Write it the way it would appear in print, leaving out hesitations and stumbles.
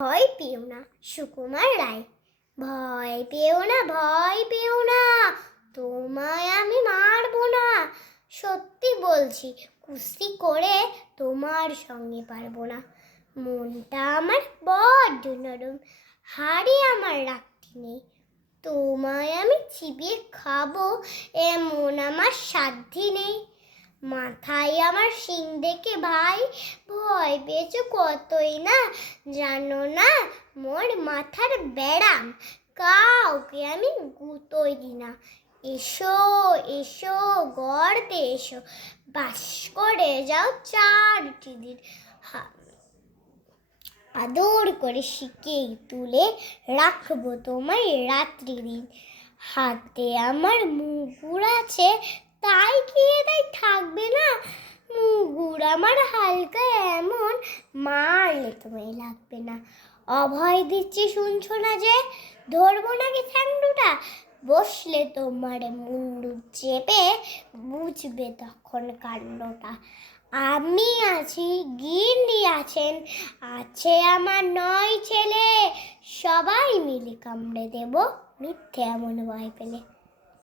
ভয় পেও না, সুকুমার রায়। ভয় পেও না, ভয় পেও না, তোমায় আমি মারবো না। সত্যি বলছি, কুস্তি করে তোমার সঙ্গে পারবো না। মনটা আমার বড্ড নরম, হাড়ে আমার রাখতে নেই। তোমায় আমি চিবিয়ে খাবো এমন আমার সাধ্যি নেই। মাথায় আমার শিং দেখে ভাই ভয় পেয়েছো কতই না, জানো না মোর মাথার ব্যারাম, কাউকে আমি গুঁতোই দিই না। এসো এসো গর্তে এসো, বাস করে যাও 4টি দিন। আদর করে শিখে তুলে রাখবো তোমায় রাত্রি দিন। হাতে আমার মুগুর আছে, তাই খেয়ে তাই থাকবে না। মুগুর আমার হালকা এমন, মারলে তোমায় লাগবে না। অভয় দিচ্ছি শুনছো না যে, ধরবো নাকি ঠ্যাং দুটা। বসলে তোমার মুন্ডু চেপে বুঝবে তখন কাণ্ডটা। আমি আছি, গিন্নি আছেন, আছে আমার 9 ছেলে, সবাই মিলে কামড়ে দেব মিথ্যে এমন ভয় পেলে।